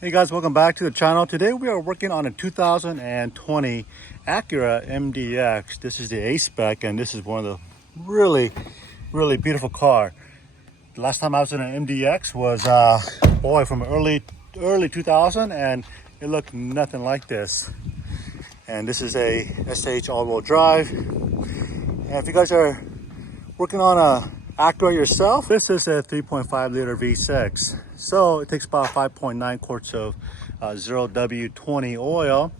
Hey guys, welcome back to the channel. Today we are working on a 2020 Acura MDX. This is the ASpec, and this is one of the really beautiful car. The last time I was in an MDX was from early 2000, and it looked nothing like this. And this is a SH all-wheel drive. And if you guys are working on a Acura yourself, this is a 3.5 liter V6. So it takes about 5.9 quarts of 0W20 oil.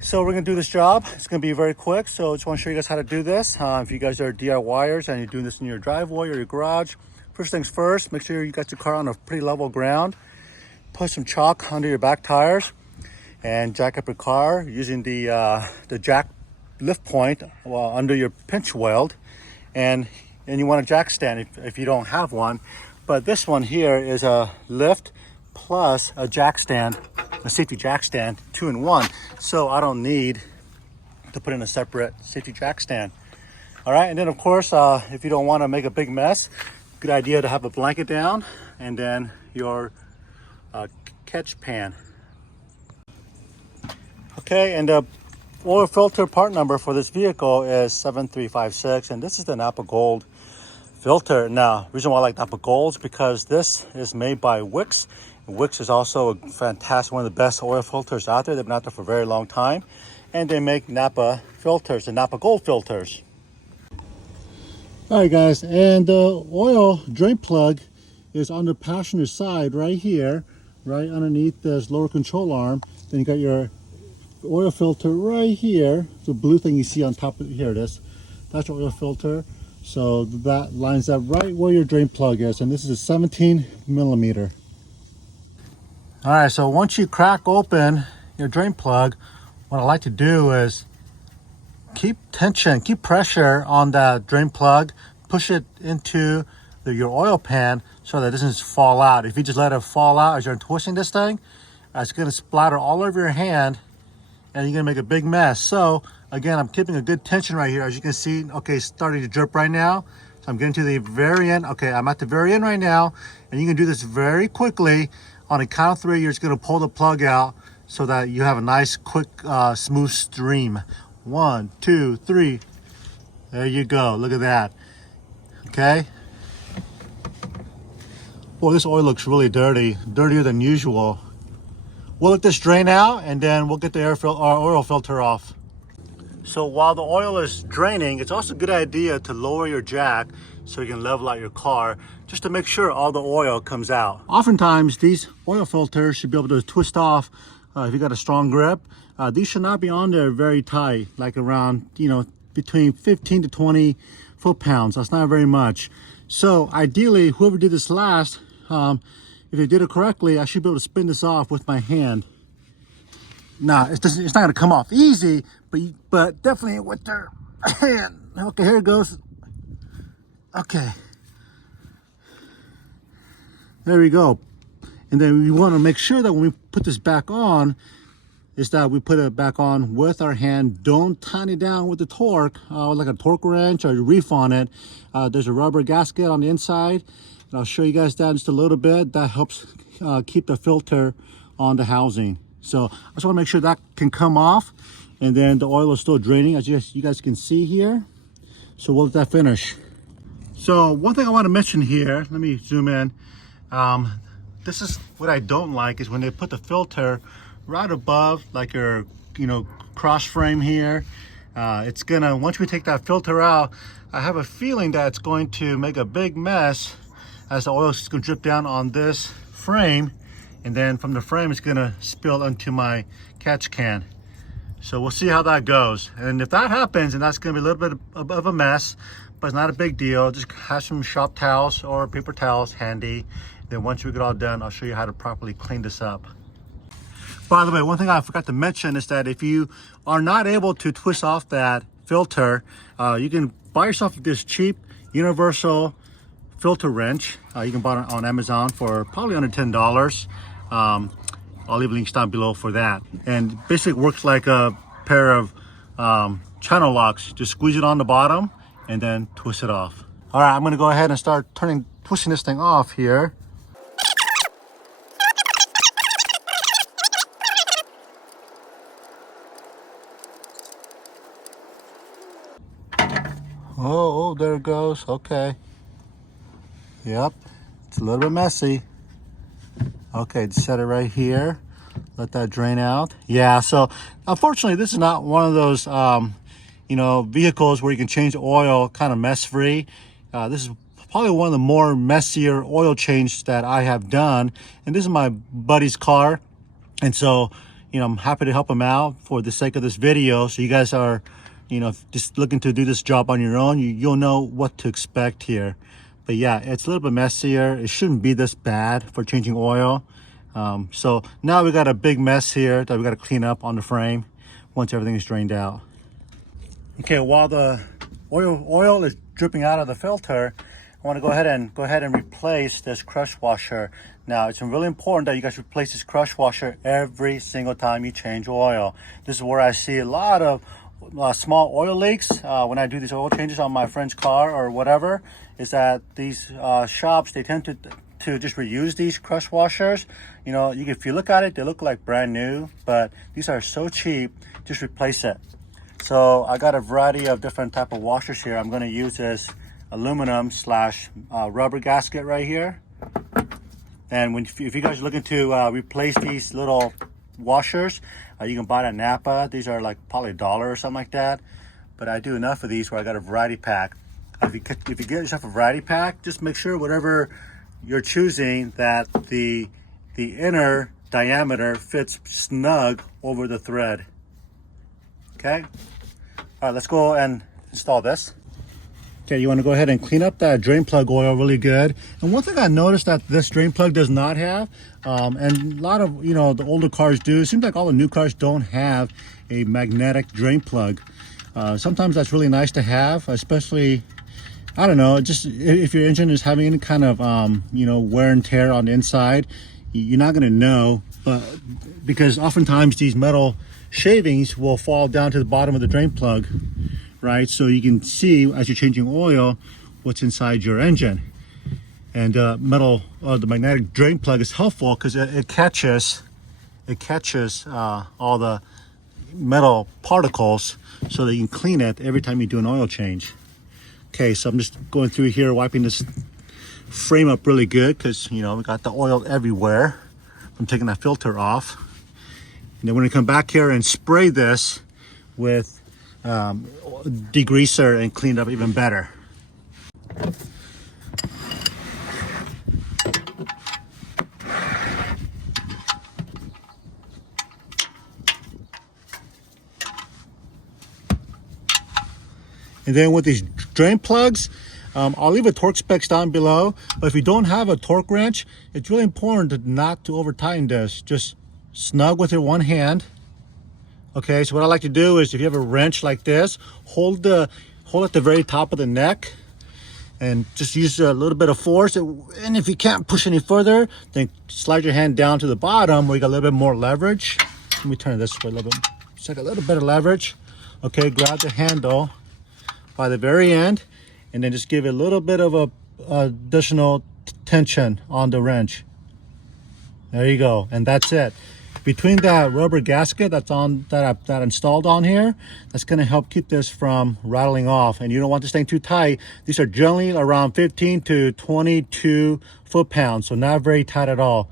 So we're gonna do this job. It's gonna be very quick. So I just wanna show you guys how to do this. If you guys are DIYers and you're doing this in your driveway or your garage, first things first, make sure you got your car on a pretty level ground. Put some chalk under your back tires and jack up your car using the jack lift point under your pinch weld. And you want a jack stand if you don't have one. But this one here is a lift plus a jack stand, a safety jack stand, 2-in-1. So I don't need to put in a separate safety jack stand. All right, and then of course, if you don't want to make a big mess, good idea to have a blanket down and then your catch pan. Okay, and the oil filter part number for this vehicle is 7356, and this is the Napa Gold filter. Now, the reason why I like Napa Gold is because this is made by Wix. Wix is also a fantastic, one of the best oil filters out there. They've been out there for a very long time, and they make Napa filters, the Napa Gold filters. All right, guys, and the oil drain plug is on the passenger side right here, right underneath this lower control arm. Then you got your oil filter right here, the blue thing you see on top of here. It is. That's your oil filter. So that lines up right where your drain plug is, and this is a 17 millimeter. All right, so once you crack open your drain plug, what I like to do is keep tension, keep pressure on that drain plug, push it into your oil pan so that it doesn't fall out. If you just let it fall out as you're twisting this thing, it's going to splatter all over your hand and you're gonna make a big mess. So again, I'm keeping a good tension right here. As you can see, okay, it's starting to drip right now. So I'm getting to the very end. Okay, I'm at the very end right now, and you can do this very quickly. On a count of 3, you're just gonna pull the plug out so that you have a nice, quick, smooth stream. 1, 2, 3. There you go, look at that. Okay. Well, this oil looks really dirty, dirtier than usual. We'll let this drain out and then we'll get the oil filter off. So while the oil is draining, it's also a good idea to lower your jack so you can level out your car just to make sure all the oil comes out. Oftentimes these oil filters should be able to twist off if you got a strong grip. These should not be on there very tight, like around, between 15 to 20 foot-pounds. That's not very much. So ideally, whoever did this last, if they did it correctly, I should be able to spin this off with my hand. Nah, it's not gonna come off easy, but definitely with their hand. Okay, here it goes. Okay. There we go. And then we wanna make sure that when we put this back on, is that we put it back on with our hand. Don't tighten it down with the torque, like a torque wrench or a reef on it. There's a rubber gasket on the inside. And I'll show you guys that in just a little bit. That helps keep the filter on the housing. So I just want to make sure that can come off, and then the oil is still draining, as you guys can see here. So we'll let that finish. So one thing I want to mention here, let me zoom in. This is what I don't like, is when they put the filter right above like your cross frame here. It's gonna, once we take that filter out, I have a feeling that it's going to make a big mess, as the oil is going to drip down on this frame, and then from the frame it's going to spill into my catch can. So we'll see how that goes, and if that happens, and that's going to be a little bit of a mess, but it's not a big deal. Just have some shop towels or paper towels handy. Then once we get all done, I'll show you how to properly clean this up. By the way, one thing I forgot to mention is that if you are not able to twist off that filter, you can buy yourself this cheap universal filter wrench. You can buy it on Amazon for probably under $10. I'll leave links down below for that. And basically works like a pair of channel locks. Just squeeze it on the bottom and then twist it off. All right, I'm gonna go ahead and start twisting this thing off here. Oh, there it goes. Okay. Yep. It's a little bit messy. Okay, just set it right here. Let that drain out. Yeah, so unfortunately, this is not one of those, you know, vehicles where you can change the oil kind of mess-free. This is probably one of the more messier oil changes that I have done. And this is my buddy's car. And so, you know, I'm happy to help him out for the sake of this video. So you guys are, you know, just looking to do this job on your own, you'll know what to expect here. But yeah, it's a little bit messier. It shouldn't be this bad for changing oil. So now we got a big mess here that we got to clean up on the frame once everything is drained out. Okay, while the oil is dripping out of the filter, I want to go ahead and replace this crush washer. Now, it's really important that you guys replace this crush washer every single time you change oil. This is where I see a lot of small oil leaks when I do these oil changes on my friend's car or whatever. Is that these shops, they tend to just reuse these crush washers. You know, if you look at it, they look like brand new, but these are so cheap, just replace it. So I got a variety of different type of washers here. I'm going to use this aluminum / rubber gasket right here. And if you guys are looking to replace these little washers, you can buy it at Napa. These are like probably $1 or something like that. But I do enough of these where I got a variety pack. If you get yourself a variety pack, just make sure whatever you're choosing that the inner diameter fits snug over the thread. Okay. All right, let's go and install this. Okay, you want to go ahead and clean up that drain plug oil really good. And one thing I noticed that this drain plug does not have, and a lot of, you know, the older cars do, it seems like all the new cars don't have a magnetic drain plug. Sometimes that's really nice to have, especially, I don't know, just if your engine is having any kind of, you know, wear and tear on the inside, you're not going to know, but because oftentimes these metal shavings will fall down to the bottom of the drain plug, right? So you can see as you're changing oil what's inside your engine. And the magnetic drain plug is helpful because it catches all the metal particles so that you can clean it every time you do an oil change. Okay, so I'm just going through here, wiping this frame up really good because, you know, we got the oil everywhere from taking that filter off. And then we're gonna come back here and spray this with degreaser and clean it up even better. And then with these drain plugs, I'll leave a torque specs down below, but if you don't have a torque wrench, it's really important not to over tighten this. Just snug with your one hand. Okay, so what I like to do is if you have a wrench like this, hold at the very top of the neck and just use a little bit of force. And if you can't push any further, then slide your hand down to the bottom where you got a little bit more leverage. Let me turn it this way a little bit. Just like a little bit of leverage. Okay, grab the handle by the very end and then just give it a little bit of a additional tension on the wrench. There you go, and that's it. Between that rubber gasket that installed on here, that's going to help keep this from rattling off. And you don't want this thing too tight. These are generally around 15 to 22 foot-pounds, so not very tight at all.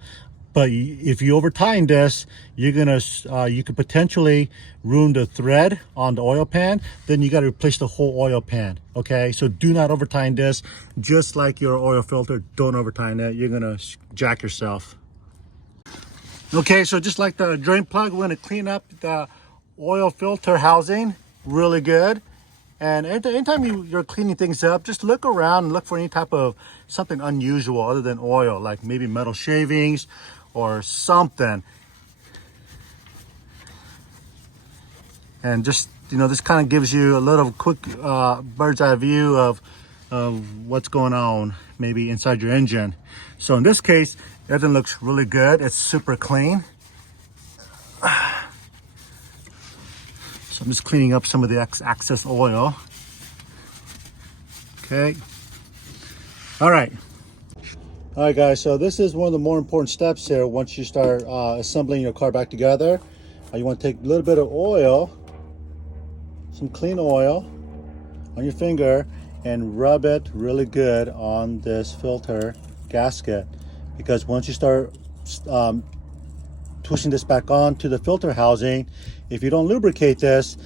But if you over tighten this, you could potentially ruin the thread on the oil pan. Then you got to replace the whole oil pan. Okay, so do not over tighten this. Just like your oil filter, don't over tighten it. You're gonna jack yourself. Okay, so just like the drain plug, we're gonna clean up the oil filter housing really good. And anytime you're cleaning things up, just look around and look for any type of something unusual other than oil, like maybe metal shavings or something. And just, you know, this kind of gives you a little quick bird's eye view of what's going on maybe inside your engine. So in this case, everything looks really good. It's super clean. So I'm just cleaning up some of the excess oil. Okay. All right. All right, guys. So this is one of the more important steps here. Once you start assembling your car back together, you want to take a little bit of oil, some clean oil on your finger, and rub it really good on this filter gasket, because once you start twisting this back on to the filter housing, if you don't lubricate this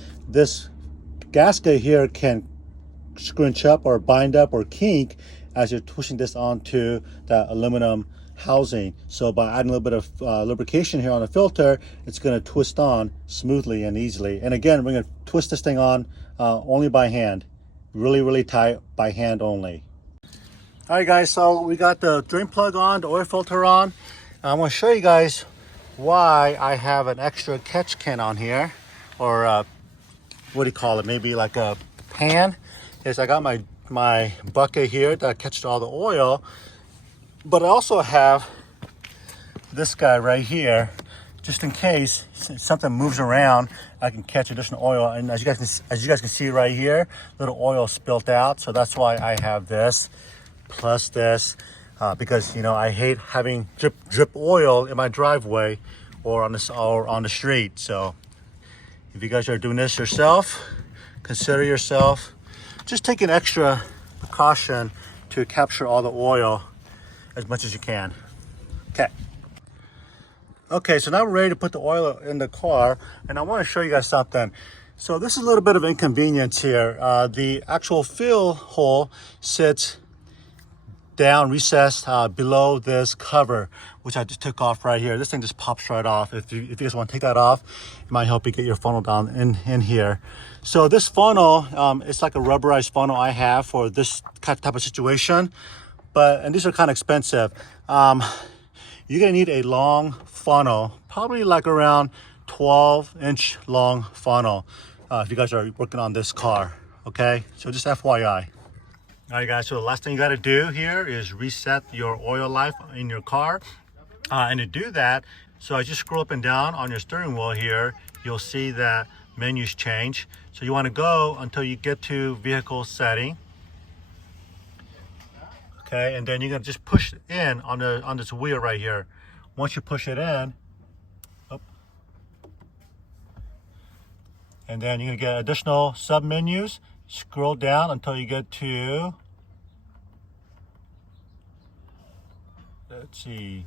gasket here can scrunch up or bind up or kink as you're pushing this onto that aluminum housing. So by adding a little bit of lubrication here on the filter, it's going to twist on smoothly and easily. And again, we're going to twist this thing on only by hand, really tight, by hand only. All right guys, so we got the drain plug on, the oil filter on. I'm going to show you guys why I have an extra catch can on here, or what do you call it, maybe like a pan. Is I got my bucket here that catches all the oil, but I also have this guy right here, just in case something moves around, I can catch additional oil. And as you guys can see right here, little oil spilt out. So that's why I have this plus this, because I hate having drip oil in my driveway or on the street. So if you guys are doing this yourself, consider yourself just take an extra precaution to capture all the oil as much as you can. Okay, so now we're ready to put the oil in the car, and I want to show you guys something. So this is a little bit of inconvenience here. The actual fill hole sits down, recessed below this cover, which I just took off right here. This thing just pops right off. If you guys want to take that off, it might help you get your funnel down in here. So this funnel, it's like a rubberized funnel I have for this type of situation, and these are kind of expensive. You're gonna need a long funnel, probably like around 12-inch long funnel, if you guys are working on this car. Okay, so just FYI. All right guys, so the last thing you got to do here is reset your oil life in your car, and to do that, so as you scroll up and down on your steering wheel here, you'll see that menus change. So you want to go until you get to vehicle setting. Okay, and then you're gonna just push in on this wheel right here. Once you push it in, and then you're gonna get additional sub menus. Scroll down until you get to, let's see,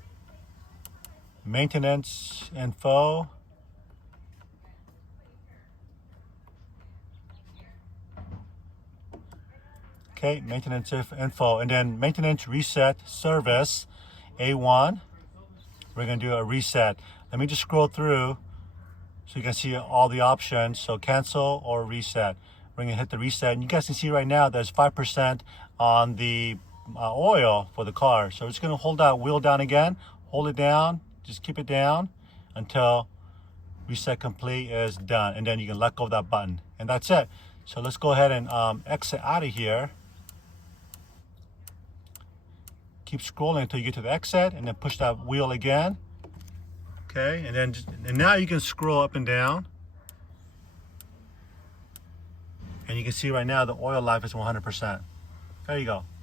maintenance info. Okay, maintenance info, and then maintenance reset service A1. We're gonna do a reset. Let me just scroll through so you can see all the options. So cancel or reset. We're gonna hit the reset, and you guys can see right now there's 5% on the oil for the car. So we're just gonna hold that wheel down again, hold it down, just keep it down until reset complete is done, and then you can let go of that button, and that's it. So let's go ahead and exit out of here. Keep scrolling until you get to the exit, and then push that wheel again. Okay, and now you can scroll up and down, and you can see right now the oil life is 100%. There you go.